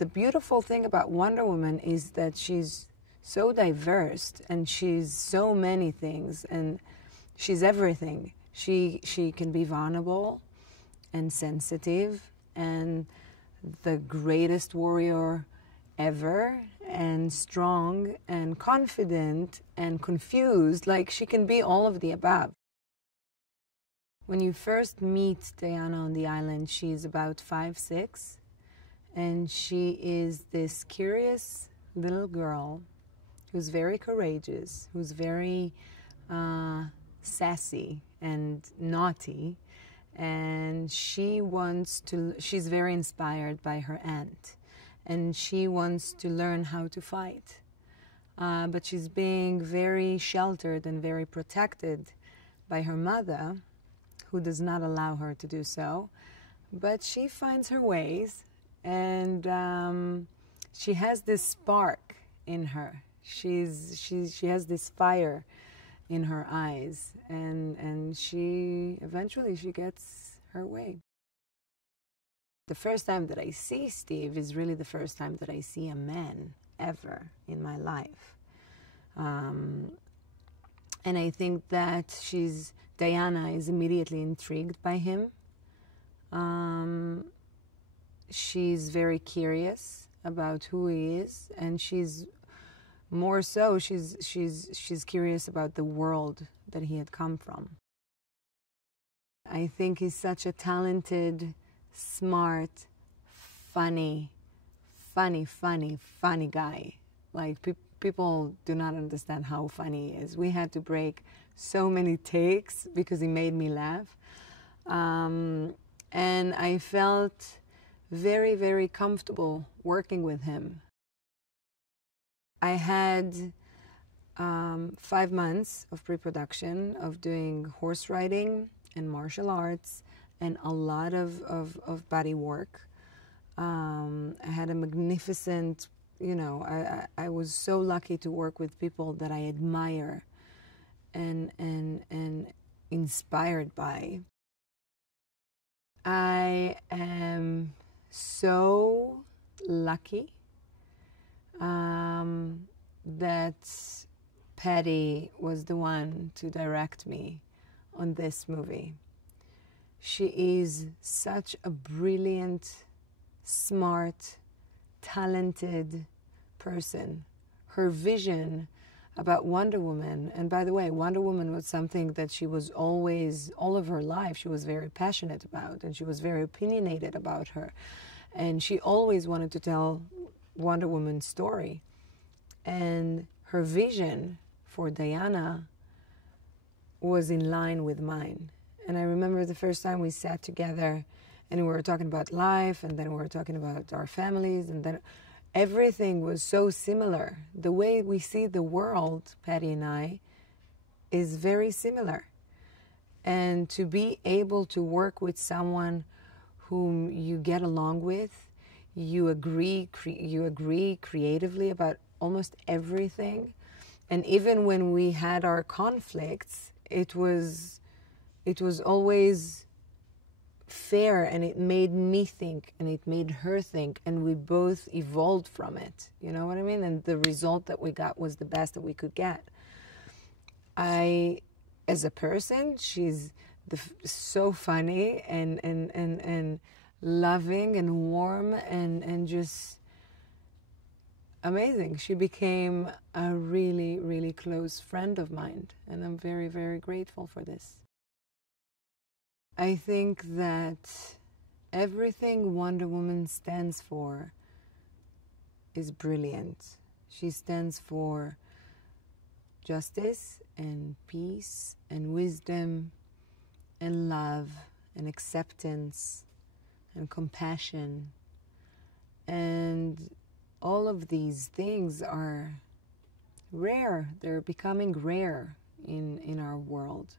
the beautiful thing about Wonder Woman is that she's so diverse and she's so many things and she's everything. She can be vulnerable and sensitive and the greatest warrior ever and strong and confident and confused. Like, she can be all of the above. When you first meet Diana on the island, she's about 5'6", and she is this curious little girl who's very courageous, who's very sassy and naughty, and she's very inspired by her aunt, and she wants to learn how to fight. But she's being very sheltered and very protected by her mother, who does not allow her to do so. But she finds her ways, and she has this spark in her. She has this fire in her eyes, and she eventually gets her way. The first time that I see Steve is really the first time that I see a man ever in my life. And I think that Diana is immediately intrigued by him. She's very curious about who he is, and she's curious about the world that he had come from. I think he's such a talented, smart, funny guy. Like, people do not understand how funny he is. We had to break so many takes because he made me laugh. And I felt very, very comfortable working with him. I had 5 months of pre-production of doing horse riding and martial arts and a lot of body work. I had a magnificent, I was so lucky to work with people that I admire and inspired by. I am so lucky that Patty was the one to direct me on this movie. She is such a brilliant, smart, talented person. Her vision about Wonder Woman, and by the way, Wonder Woman was something that she was always, all of her life, she was very passionate about, and she was very opinionated about her. And she always wanted to tell Wonder Woman's story. And her vision for Diana was in line with mine. And I remember the first time we sat together and we were talking about life, and then we were talking about our families, and then everything was so similar. The way we see the world, Patty and I, is very similar. And to be able to work with someone whom you get along with, you agree creatively about almost everything. And even when we had our conflicts, it was always fair, and it made me think, and it made her think, and we both evolved from it. You know what I mean? And the result that we got was the best that we could get. As a person, she's so funny and loving and warm and just amazing. She became a really, really close friend of mine, and I'm very, very grateful for this. I think that everything Wonder Woman stands for is brilliant. She stands for justice and peace and wisdom and love and acceptance and compassion. And all of these things are rare. They're becoming rare in our world.